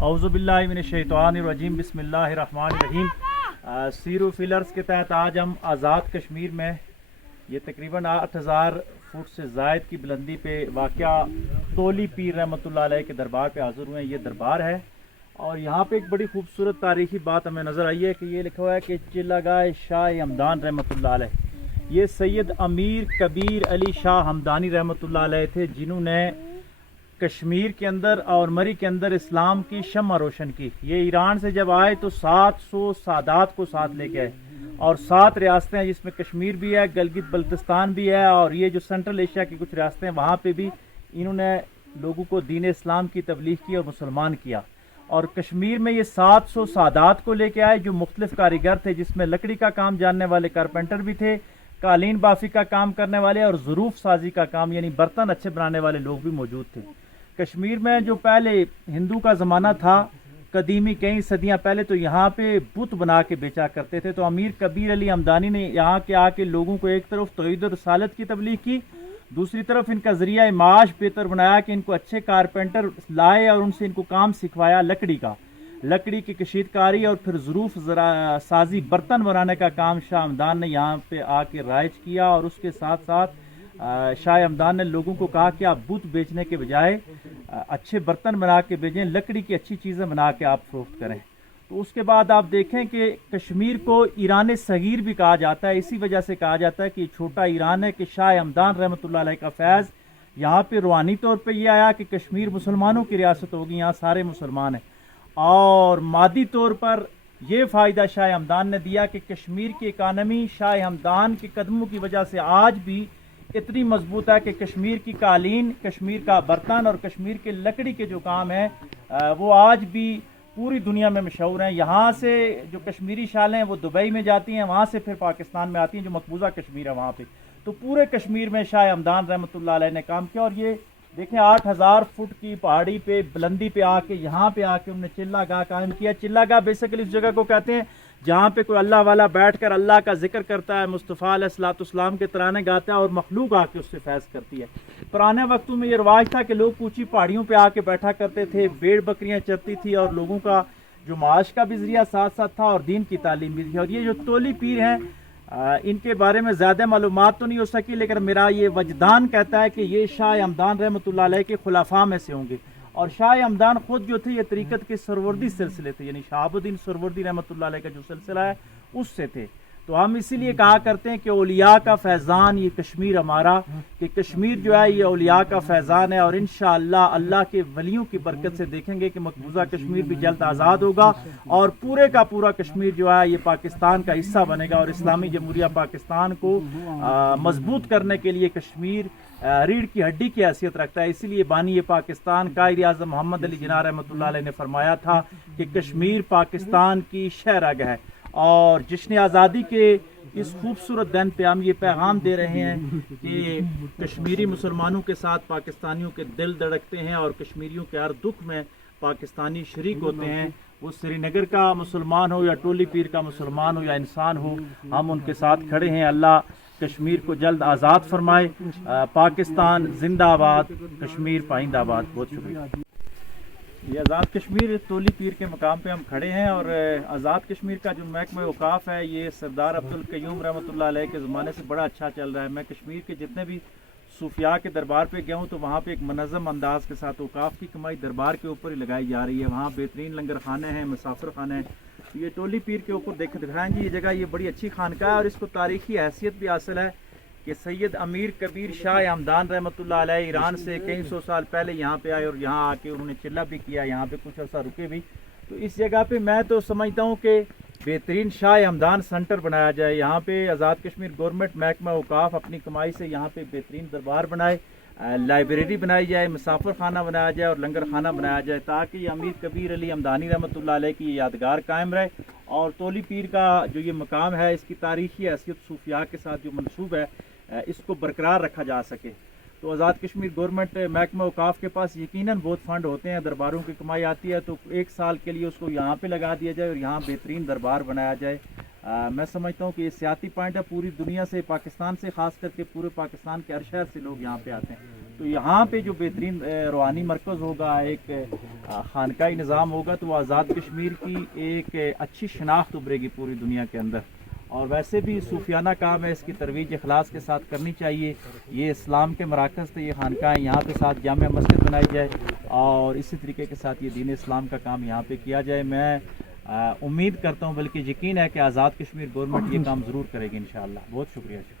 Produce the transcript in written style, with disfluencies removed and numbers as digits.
औज़ु बिल्लाहि मिनश्शैतानिर्रजीम बिस्मिल्लाहिर्रहमानिर्रहीम। Sero fillers के तहत आज हम आज़ाद कश्मीर में ये तकरीबन 8000 फुट से ज़ायद की बुलंदी पे वाक़या तोली पीर रहमतुल्लाह अलैह के दरबार पे हाज़िर हुए हैं। ये दरबार है और यहाँ पे एक बड़ी खूबसूरत तारीखी बात हमें नज़र आई है कि ये लिखा हुआ है कि चिल्लागाह शाह हमदान रहमतुल्लाह अलैह। ये सैयद अमीर कबीर अली शाह हमदानी रहमतुल्लाह अलैह थे, जिन्होंने कश्मीर के अंदर और मरी के अंदर इस्लाम की शम्मा रोशन की। ये ईरान से जब आए तो 700 सादात को साथ लेके आए और 7 रियासतें हैं, जिसमें कश्मीर भी है, गिलगित बल्तिस्तान भी है और ये जो सेंट्रल एशिया की कुछ रियासतें हैं वहाँ पे भी इन्होंने लोगों को दीन इस्लाम की तबलीग की और मुसलमान किया। और कश्मीर में ये 700 सादात को लेके आए जो मुख्तलिफ कारीगर थे, जिसमें लकड़ी का काम जानने वाले कारपेंटर भी थे, कालीन बाफी का काम करने वाले और ज़रूफ साजी का काम यानी बर्तन अच्छे बनाने वाले लोग भी मौजूद थे। कश्मीर में जो पहले हिंदू का ज़माना था, कदीमी कई सदियां पहले, तो यहाँ पे बुत बना के बेचा करते थे। तो अमीर कबीर अली हमदानी ने यहाँ के आके लोगों को एक तरफ तौहीद और रिसालत की तबलीग की, दूसरी तरफ इनका ज़रिया माश बेहतर बनाया कि इनको अच्छे कारपेंटर लाए और उनसे इनको काम सिखवाया लकड़ी की कशीदकारी और फिर ज़रूफ साजी बर्तन बनाने का काम शाह हमदान ने यहाँ पे आके राइज किया। और उसके साथ साथ शाह हमदान ने लोगों को कहा कि आप बुत बेचने के बजाय अच्छे बर्तन बना के बेचें, लकड़ी की अच्छी चीज़ें बना के आप फरोख्त करें। तो उसके बाद आप देखें कि कश्मीर को ईरान सगीर भी कहा जाता है। इसी वजह से कहा जाता है कि छोटा ईरान है कि शाह हमदान रहमतुल्लाह अलैह का फैज़ यहाँ पे रूहानी तौर पर यह आया कि कश्मीर मुसलमानों की रियासत होगी, यहाँ सारे मुसलमान हैं। और मादी तौर पर यह फ़ायदा शाह हमदान ने दिया कि कश्मीर की इकानमी शाह हमदान के कदमों की वजह से आज भी इतनी मजबूत है कि कश्मीर की कालीन, कश्मीर का बर्तन और कश्मीर के लकड़ी के जो काम है वो आज भी पूरी दुनिया में मशहूर हैं। यहाँ से जो कश्मीरी शालें हैं वो दुबई में जाती हैं, वहाँ से फिर पाकिस्तान में आती हैं, जो मकबूजा कश्मीर है वहाँ पे। तो पूरे कश्मीर में शाह हमदान रहमतुल्लाह अलैह ने काम किया। और ये देखें 8000 फुट की पहाड़ी पे बुलंदी पे आके यहाँ पे आके उन्होंने चिल्लागाह कायम किया। चिल्लागाह बेसिकली उस जगह को कहते हैं जहाँ पे कोई अल्लाह वाला बैठकर अल्लाह का जिक्र करता है, मुस्तफ़ा अलैहिस्सलाम के तराने गाता है और मखलूक आके उससे फैज़ करती है। पुराने वक्तों में ये रिवाज था कि लोग ऊंची पहाड़ियों पे आके बैठा करते थे, भेड़ बकरियां चरती थी और लोगों का जो माश का भी ज़रिया साथ साथ था और दीन की तालीम भी थी। और ये जो तोली पीर हैं इनके बारे में ज़्यादा मालूमात तो नहीं हो सकी, लेकिन मेरा ये वजदान कहता है कि ये शाह हमदान रहमतुल्लाह अलैह के खुलाफा में से होंगे। और शाह हमदान खुद जो थे ये तरीक़त के सरवर्दी सिलसिले थे, यानी शहाबुद्दीन सरवर्दी रहमतुल्लाह अलैह का जो सिलसिला है उससे थे। तो हम इसीलिए कहा करते हैं कि औलिया का फैज़ान ये कश्मीर हमारा, कि कश्मीर जो है ये औलिया का फैज़ान है। और इंशाअल्लाह अल्लाह के वलियों की बरकत से देखेंगे कि मकबूजा कश्मीर भी जल्द आज़ाद होगा और पूरे का पूरा कश्मीर जो है ये पाकिस्तान का हिस्सा बनेगा। और इस्लामी जमहूरिया पाकिस्तान को मजबूत करने के लिए कश्मीर रीढ़ की हड्डी की हैसियत रखता है। इसीलिए बानी पाकिस्तान कायद आज़म मोहम्मद अली जिन्ना रहमतुल्लाह अलैह ने फरमाया था कि कश्मीर पाकिस्तान की शहरग है। और जश्न आज़ादी के इस खूबसूरत दिन पे हम ये पैगाम दे रहे हैं कि कश्मीरी मुसलमानों के साथ पाकिस्तानियों के दिल धड़कते हैं और कश्मीरियों के हर दुख में पाकिस्तानी शरीक होते हैं। वो श्रीनगर का मुसलमान हो या टोली पीर का मुसलमान हो या इंसान हो, हम उनके साथ खड़े हैं। अल्लाह कश्मीर को जल्द आज़ाद फरमाए। पाकिस्तान जिंदाबाद, कश्मीर पाइंदाबाद। बहुत शुक्रिया। ये आज़ाद कश्मीर तोली पीर के मकाम पे हम खड़े हैं और आज़ाद कश्मीर का जो महकमा औकाफ है ये सरदार अब्दुल क़य्यूम रहमतुल्लाह अलैह के ज़माने से बड़ा अच्छा चल रहा है। मैं कश्मीर के जितने भी सूफिया के दरबार पे गया हूँ तो वहाँ पे एक मनज़्ज़म अंदाज के साथ औकाफ की कमाई दरबार के ऊपर ही लगाई जा रही है। वहाँ बेहतरीन लंगर खाने हैं, मुसाफिर खाने हैं। ये टोली पीर के ऊपर दिखाएंगे ये जगह, ये बड़ी अच्छी खानका है और इसको तारीखी हैसियत भी हासिल है कि सैयद अमीर कबीर शाह हमदान रहमतुल्लाह अलैह ईरान से कई सौ साल पहले यहाँ पे आए और यहाँ आके उन्होंने चिल्ला भी किया, यहाँ पे कुछ अर्सा रुके भी। तो इस जगह पे मैं तो समझता हूँ कि बेहतरीन शाह हमदान सेंटर बनाया जाए। यहाँ पे आज़ाद कश्मीर गवर्नमेंट महकमा औकाफ अपनी कमाई से यहाँ पे बेहतरीन दरबार बनाए, लाइब्रेरी बनाई जाए, मुसाफिर खाना बनाया जाए और लंगर खाना बनाया जाए, ताकि अमीर कबीर अली हमदानी रहमतुल्लाह अलैह की यादगार कायम रहे और तोली पीर का जो ये मकाम है इसकी तारीखी हैसियत सूफिया के साथ जो मनसूब है इसको बरकरार रखा जा सके। तो आज़ाद कश्मीर गवर्नमेंट महकमा औकाफ के पास यकीनन बहुत फंड होते हैं, दरबारों की कमाई आती है, तो एक साल के लिए उसको यहाँ पे लगा दिया जाए और यहाँ बेहतरीन दरबार बनाया जाए। मैं समझता हूँ कि ये सियाती पॉइंट है, पूरी दुनिया से, पाकिस्तान से, ख़ास करके पूरे पाकिस्तान के हर शहर से लोग यहाँ पे आते हैं। تو یہاں پہ جو بہترین روحانی مرکز ہوگا، ایک خانقاہی نظام ہوگا، تو وہ آزاد کشمیر کی ایک اچھی شناخت ابھرے گی پوری دنیا کے اندر۔ اور ویسے بھی صوفیانہ کام ہے، اس کی ترویج اخلاص کے ساتھ کرنی چاہیے۔ یہ اسلام کے مراکز تھے، یہ خانقاہیں، یہاں پہ ساتھ جامع مسجد بنائی جائے اور اسی طریقے کے ساتھ یہ دین اسلام کا کام یہاں پہ کیا جائے۔ میں امید کرتا ہوں، بلکہ یقین ہے کہ آزاد کشمیر گورنمنٹ یہ کام ضرور کرے گی انشاءاللہ۔ بہت شکریہ۔